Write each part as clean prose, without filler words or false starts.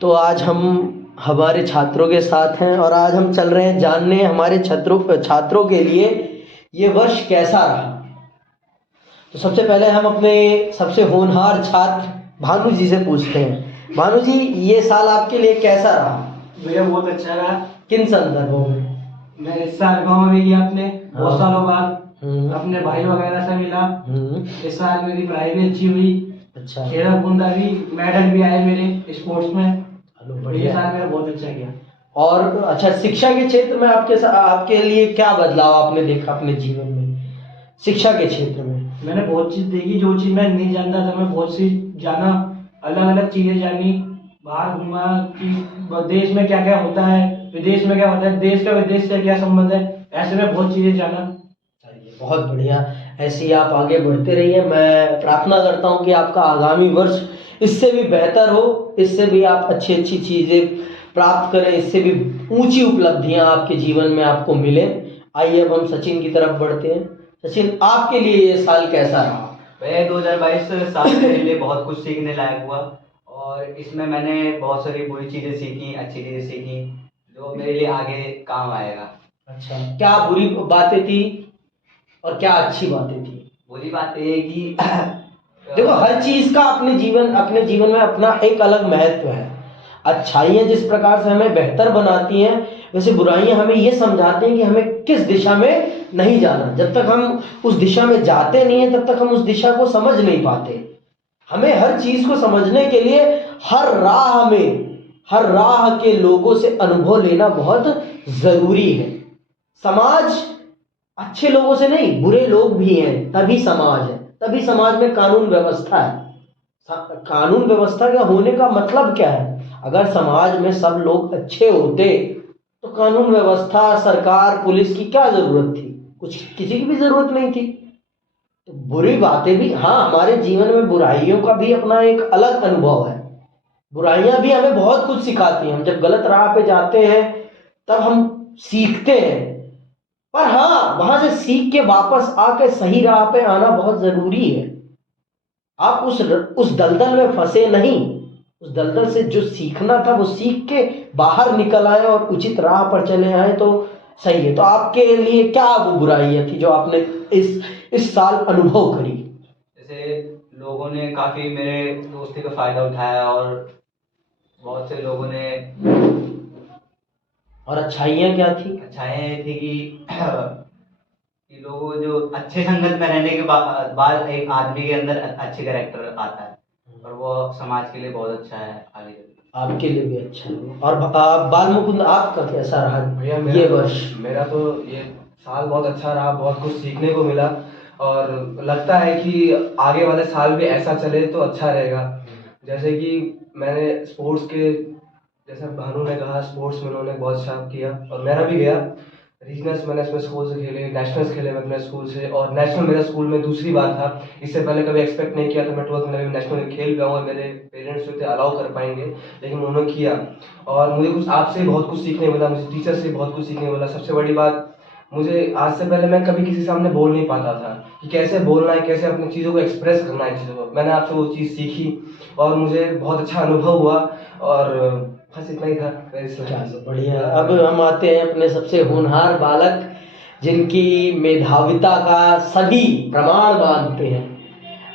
तो आज हम हमारे छात्रों के साथ हैं और आज हम चल रहे हैं जानने हमारे छात्रों के लिए ये वर्ष कैसा रहा। तो सबसे पहले हम अपने सबसे होनहार छात्र भानु जी से पूछते हैं। भानु जी, ये साल आपके लिए कैसा रहा? भैया बहुत अच्छा रहा। किन संदर्भों में? मैं इस साल गाँव में गया अपने बहुत सालों बाद अपने भाई वगैरह से मिला। इस साल मेरी पढ़ाई भी अच्छी हुई। अच्छा, खेला कूदा भी, मेडल भी आए मेरे स्पोर्ट्स में। चलो ये बढ़िया। साल मेरा बहुत अच्छा गया। और अच्छा, शिक्षा के क्षेत्र में आपके लिए क्या बदलाव आपने देखा अपने जीवन में? शिक्षा के क्षेत्र में मैंने बहुत चीज देखी, जो चीज मैं नहीं जानता था मैं बहुत सी जाना, अलग अलग चीजें जानी, बाहर घूमा कि देश में क्या क्या होता है, विदेश में क्या होता है, देश का विदेश से क्या संबंध है, ऐसे में बहुत चीजें जाना। चलिए बहुत बढ़िया, ऐसे ही आप आगे बढ़ते रहिए। मैं प्रार्थना करता हूँ कि आपका आगामी वर्ष इससे भी बेहतर हो, इससे भी आप अच्छी अच्छी चीज़ें प्राप्त करें, इससे भी ऊंची उपलब्धियां आपके जीवन में आपको मिले। आइए अब हम सचिन की तरफ बढ़ते हैं। सचिन, आपके लिए ये साल कैसा रहा? वह 2022 साल मेरे लिए बहुत कुछ सीखने लायक हुआ और इसमें मैंने बहुत सारी बुरी चीज़ें सीखी, अच्छी चीज़ें सीखी जो मेरे लिए आगे काम आएगा। अच्छा, क्या बुरी बातें थी और क्या अच्छी बातें थी? बुरी बात ये है कि देखो, हर चीज का अपने जीवन में अपना एक अलग महत्व है। अच्छाइयाँ जिस प्रकार से हमें बेहतर बनाती हैं, वैसे बुराइयां हमें ये समझाती हैं कि हमें किस दिशा में नहीं जाना। जब तक हम उस दिशा में जाते नहीं हैं, तब तक हम उस दिशा को समझ नहीं पाते। हमें हर चीज को समझने के लिए हर राह के लोगों से अनुभव लेना बहुत जरूरी है। समाज अच्छे लोगों से नहीं, बुरे लोग भी हैं, तभी समाज है, तभी समाज में कानून व्यवस्था है। कानून व्यवस्था का होने का मतलब क्या है? अगर समाज में सब लोग अच्छे होते तो कानून व्यवस्था, सरकार, पुलिस की क्या जरूरत थी? कुछ किसी की भी जरूरत नहीं थी। तो बुरी बातें भी, हाँ, हमारे जीवन में बुराइयों का भी अपना एक अलग अनुभव है। बुराइयां भी हमें बहुत कुछ सिखाती हैं। हम जब गलत राह पे जाते हैं तब हम सीखते हैं, पर हाँ, वहां से सीख के वापस आके सही राह पे आना बहुत जरूरी है। आप उस दलदल में फंसे नहीं, उस दलदल से जो सीखना था वो सीख के बाहर निकल आए और उचित राह पर चले आए तो सही है। तो आपके लिए क्या वो बुराइयां थी जो आपने इस साल अनुभव करी? जैसे लोगों ने काफ़ी मेरे दोस्ती का फ़ायदा उठाया और बहुत से लोगों ने। और अच्छाइयाँ क्या थी? अच्छाइयाँ ये थी कि लोगों जो अच्छे संगत में रहने के बाद एक आदमी के अंदर अच्छे कैरेक्टर आता है और वो समाज के लिए बहुत अच्छा है आगे। आपके लिए भी अच्छा है। और बाल मुकुंद, आपका कैसा रहा भैया ये वर्ष? मेरा तो ये साल बहुत अच्छा रहा, बहुत कुछ सीखने को मिला और लगता है कि आगे वाले साल भी ऐसा चले तो अच्छा रहेगा। जैसे कि मैंने स्पोर्ट्स के, जैसे भानु ने कहा, स्पोर्ट्स में उन्होंने बहुत अच्छा किया और मेरा भी गया। रीजनल्स मैंने अपने स्कूल से खेले, नेशनल्स खेले मैं अपने स्कूल से, और नेशनल मेरे स्कूल में दूसरी बार था। इससे पहले कभी एक्सपेक्ट नहीं किया था मैं 12th में नेशनल खेल पाऊंगा, मेरे पेरेंट्स जो थे अलाउ कर पाएंगे, लेकिन उन्होंने किया। और मुझे कुछ आपसे बहुत कुछ सीखने मिला, मुझे टीचर से बहुत कुछ सीखने मिला। सबसे बड़ी बात, मुझे आज से पहले मैं कभी किसी सामने बोल नहीं पाता था कि कैसे बोलना है, कैसे अपनी चीज़ों को एक्सप्रेस करना है चीज़ों को। मैंने आपसे वो चीज़ सीखी और मुझे बहुत अच्छा अनुभव हुआ और बस इतना ही था। चलो बढ़िया। अब हम आते हैं अपने सबसे होनहार बालक, जिनकी मेधाविता का सभी प्रमाण मानते हैं,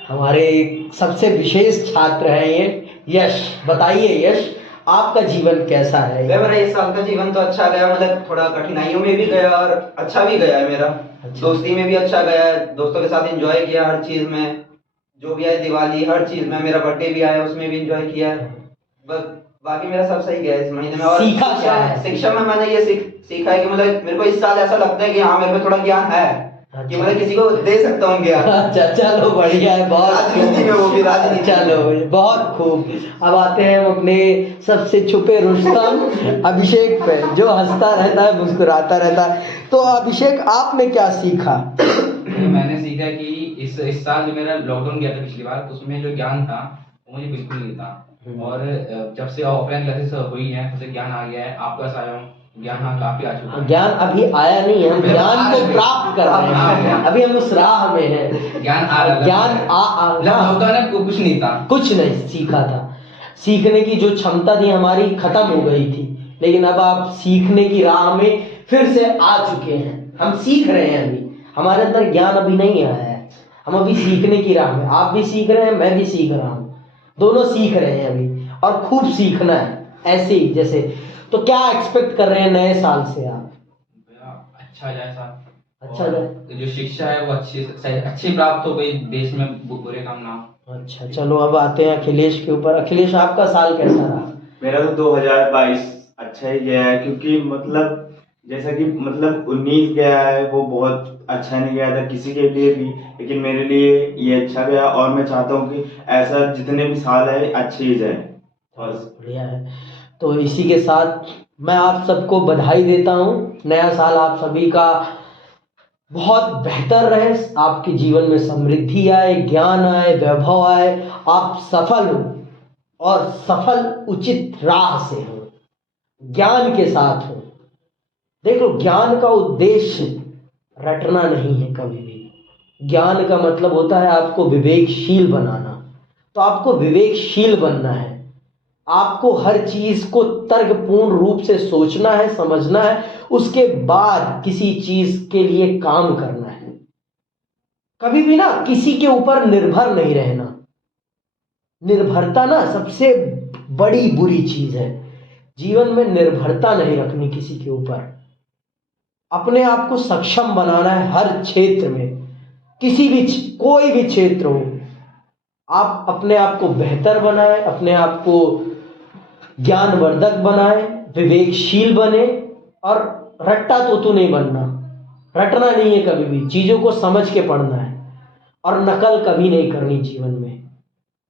हमारे सबसे विशेष छात्र हैं ये यश। बताइए यश, आपका जीवन कैसा है? मेरा इस साल का जीवन तो अच्छा गया, मतलब थोड़ा कठिनाइयों में भी गया और अच्छा भी गया है मेरा। दोस्ती में भी अच्छा गया है, दोस्तों के साथ एंजॉय किया हर चीज में, जो भी आए दिवाली, हर चीज में। मेरा बर्थडे भी आया, उसमें भी एंजॉय किया है। बस बाकी मेरा सब सही गया इस महीने में। और सीखा क्या है? शिक्षा में मैंने ये सीखा है कि मतलब मेरे को इस साल ऐसा लगता है कि हाँ, मेरे में थोड़ा ज्ञान है कि मतलब किसी को दे सकता हूँ ज्ञान। अच्छा, चलो बढ़िया है, बहुत राजनीति में, वो भी राजनीति। चलो बहुत खूब। अब आते हैं हम अपने सबसे छुपे रुस्तम अभिषेक पे, जो हंसता रहता है, मुस्कुराता रहता है। तो अभिषेक, आपने क्या सीखा? मैंने सीखा कि इस साल जो मेरा लॉकडाउन गया था पिछली बार, तो उसमें जो ज्ञान था वो मुझे बिल्कुल नहीं था। और जब से ऑफलाइन क्लासेस हुई हैं तब से ज्ञान आ गया है। आपके पास आया हूँ, ज्ञान हाँ काफी आ चुका है। ज्ञान अभी आया नहीं है, हम ज्ञान को प्राप्त कर रहे हैं, अभी हम उस राह में हैं। ज्ञान आ रहा है। ज्ञान लॉकडाउन में कुछ नहीं था, कुछ नहीं सीखा था। सीखने की जो क्षमता थी हमारी खत्म हो गई थी, लेकिन अब आप सीखने की राह में फिर से आ चुके हैं। हम सीख रहे हैं, अभी हमारे अंदर ज्ञान अभी नहीं आया है, हम अभी सीखने की राह में। आप भी सीख रहे हैं, मैं भी सीख रहा हूँ, दोनों सीख रहे हैं अभी, और खूब सीखना है ऐसे ही जैसे। तो क्या एक्सपेक्ट कर रहे हैं नए साल से आप? भैया अच्छा जाए साहब, अच्छा और जाए। जो शिक्षा है वो अच्छी प्राप्त हो, कोई देश में बुरे काम ना हो। अच्छा, चलो अब आते हैं अखिलेश के ऊपर। अखिलेश, आपका साल कैसा रहा? मेरा तो 2022 अच्छा ही गया है, क्योंकि मतलब जैसा कि मतलब 19 गया है वो बहुत अच्छा नहीं गया था किसी के लिए भी, लेकिन मेरे लिए ये अच्छा गया, और मैं चाहता हूँ कि ऐसा जितने भी साल है अच्छे ही जाए बस। बढ़िया है। तो इसी के साथ मैं आप सबको बधाई देता हूँ। नया साल आप सभी का बहुत बेहतर रहे, आपके जीवन में समृद्धि आए, ज्ञान आए, वैभव आए, आप सफल हो, और सफल उचित राह से हो, ज्ञान के साथ हो। देख लो, ज्ञान का उद्देश्य रटना नहीं है कभी भी। ज्ञान का मतलब होता है आपको विवेकशील बनाना। तो आपको विवेकशील बनना है, आपको हर चीज को तर्कपूर्ण रूप से सोचना है, समझना है, उसके बाद किसी चीज के लिए काम करना है। कभी भी ना किसी के ऊपर निर्भर नहीं रहना। निर्भरता ना सबसे बड़ी बुरी चीज है। जीवन में निर्भरता नहीं रखनी किसी के ऊपर। अपने आप को सक्षम बनाना है हर क्षेत्र में, किसी भी कोई भी क्षेत्र हो। आप अपने आप को बेहतर बनाएं, अपने आप को ज्ञानवर्धक बनाएं, विवेकशील बने, और रट्टा तोतू नहीं बनना। रटना नहीं है कभी भी, चीजों को समझ के पढ़ना है, और नकल कभी नहीं करनी जीवन में।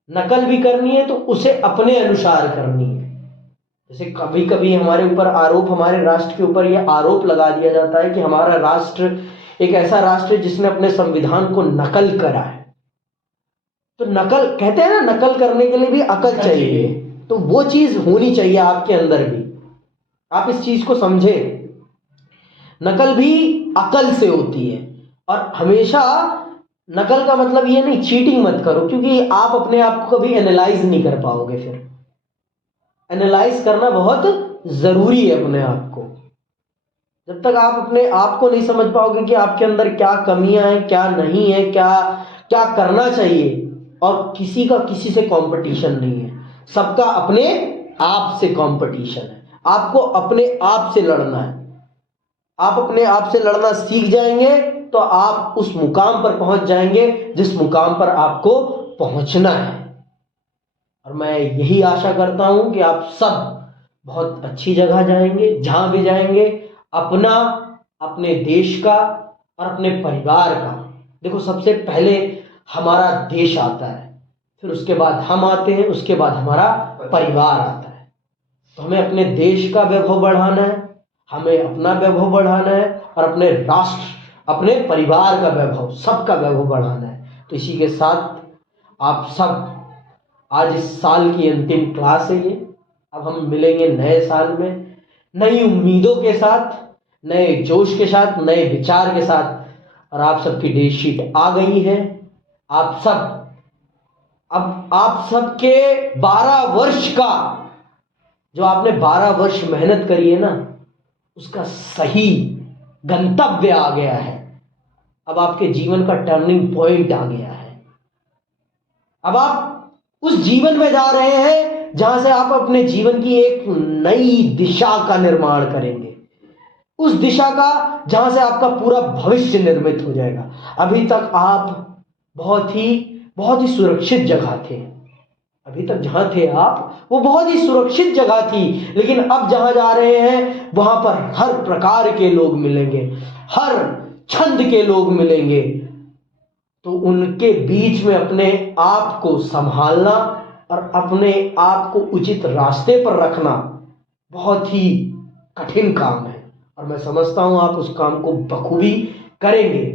नकल भी करनी है तो उसे अपने अनुसार करनी है। जैसे कभी कभी हमारे ऊपर आरोप, हमारे राष्ट्र के ऊपर यह आरोप लगा दिया जाता है कि हमारा राष्ट्र एक ऐसा राष्ट्र है जिसने अपने संविधान को नकल करा है। तो नकल कहते हैं ना, नकल करने के लिए भी अकल चाहिए। तो वो चीज होनी चाहिए आपके अंदर भी। आप इस चीज को समझें, नकल भी अकल से होती है। और हमेशा नकल का मतलब ये नहीं, चीटिंग मत करो, क्योंकि आप अपने आप को कभी एनालाइज नहीं कर पाओगे। फिर एनालाइज करना बहुत जरूरी है अपने आप को। जब तक आप अपने आप को नहीं समझ पाओगे कि आपके अंदर क्या कमियां हैं, क्या नहीं है, क्या क्या करना चाहिए, और किसी का किसी से कंपटीशन नहीं है, सबका अपने आप से कंपटीशन है। आपको अपने आप से लड़ना है। आप अपने आप से लड़ना सीख जाएंगे तो आप उस मुकाम पर पहुंच जाएंगे जिस मुकाम पर आपको पहुंचना है। और मैं यही आशा करता हूं कि आप सब बहुत अच्छी जगह जाएंगे, जहां भी जाएंगे अपना, अपने देश का और अपने परिवार का। देखो, सबसे पहले हमारा देश आता है, फिर उसके बाद हम आते हैं, उसके बाद हमारा परिवार आता है। तो हमें अपने देश का वैभव बढ़ाना है, हमें अपना वैभव बढ़ाना है, और अपने राष्ट्र, अपने परिवार का वैभव, सबका वैभव बढ़ाना है। तो इसी के साथ आप सब, आज इस साल की अंतिम क्लास है ये। अब हम मिलेंगे नए साल में, नई उम्मीदों के साथ, नए जोश के साथ, नए विचार के साथ। और आप सबकी डेट शीट आ गई है। आप सब, अब आप सबके 12 वर्ष का, जो आपने 12 वर्ष मेहनत करी है ना, उसका सही गंतव्य आ गया है। अब आपके जीवन का टर्निंग पॉइंट आ गया है। अब आप उस जीवन में जा रहे हैं जहां से आप अपने जीवन की एक नई दिशा का निर्माण करेंगे, उस दिशा का जहां से आपका पूरा भविष्य निर्मित हो जाएगा। अभी तक आप बहुत ही सुरक्षित जगह थे। अभी तक जहां थे आप, वो बहुत ही सुरक्षित जगह थी, लेकिन अब जहां जा रहे हैं वहां पर हर प्रकार के लोग मिलेंगे, हर छंद के लोग मिलेंगे। तो उनके बीच में अपने आप को संभालना और अपने आप को उचित रास्ते पर रखना बहुत ही कठिन काम है, और मैं समझता हूं आप उस काम को बखूबी करेंगे।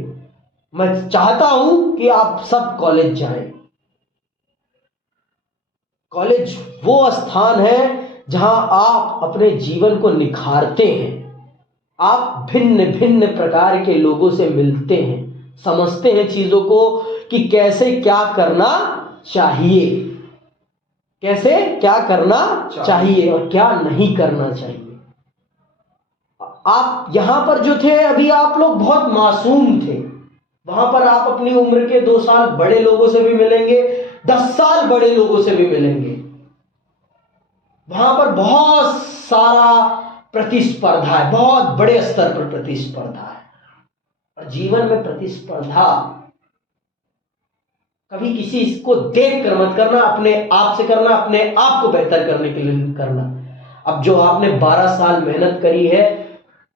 मैं चाहता हूं कि आप सब कॉलेज जाएं। कॉलेज वो स्थान है जहां आप अपने जीवन को निखारते हैं। आप भिन्न भिन्न प्रकार के लोगों से मिलते हैं, समझते हैं चीजों को कि कैसे क्या करना चाहिए। कैसे क्या करना चाहिए और क्या नहीं करना चाहिए। आप यहां पर जो थे अभी आप लोग बहुत मासूम थे, वहां पर आप अपनी उम्र के 2 साल बड़े लोगों से भी मिलेंगे, 10 साल बड़े लोगों से भी मिलेंगे। वहां पर बहुत सारा प्रतिस्पर्धा है, बहुत बड़े स्तर पर प्रतिस्पर्धा है। और जीवन में प्रतिस्पर्धा कभी किसी को देख कर मत करना, अपने आप से करना, अपने आप को बेहतर करने के लिए करना। अब जो आपने 12 साल मेहनत करी है,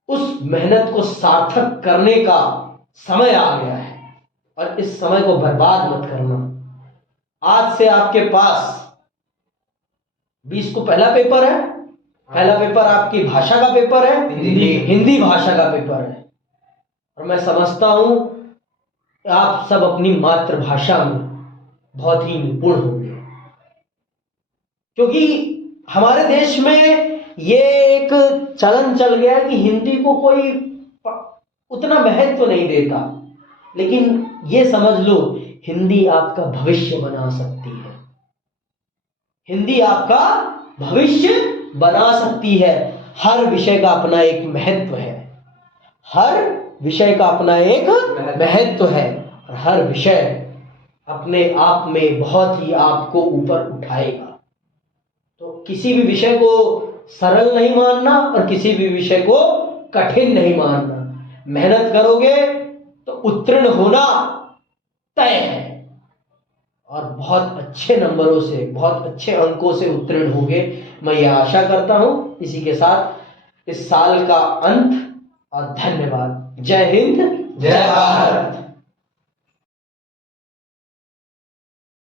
उस मेहनत को सार्थक करने का समय आ गया है और इस समय को बर्बाद मत करना। आज से आपके पास 20 को पहला पेपर है, पहला पेपर आपकी भाषा का पेपर है, हिंदी भाषा का पेपर है। और मैं समझता हूं आप सब अपनी मातृभाषा में बहुत ही निपुण होंगे, क्योंकि हमारे देश में ये एक चलन चल गया है कि हिंदी को कोई उतना महत्व नहीं देता, लेकिन ये समझ लो हिंदी आपका भविष्य बना सकती है। हिंदी आपका भविष्य बना सकती है। हर विषय का अपना एक महत्व है, हर विषय का अपना एक महत्व है और हर विषय अपने आप में बहुत ही आपको ऊपर उठाएगा। तो किसी भी विषय को सरल नहीं मानना और किसी भी विषय को कठिन नहीं मानना। मेहनत करोगे तो उत्तीर्ण होना तय है और बहुत अच्छे नंबरों से, बहुत अच्छे अंकों से उत्तीर्ण होगे, मैं ये आशा करता हूं। इसी के साथ इस साल का अंत और धन्यवाद। जय हिंद, जय भारत।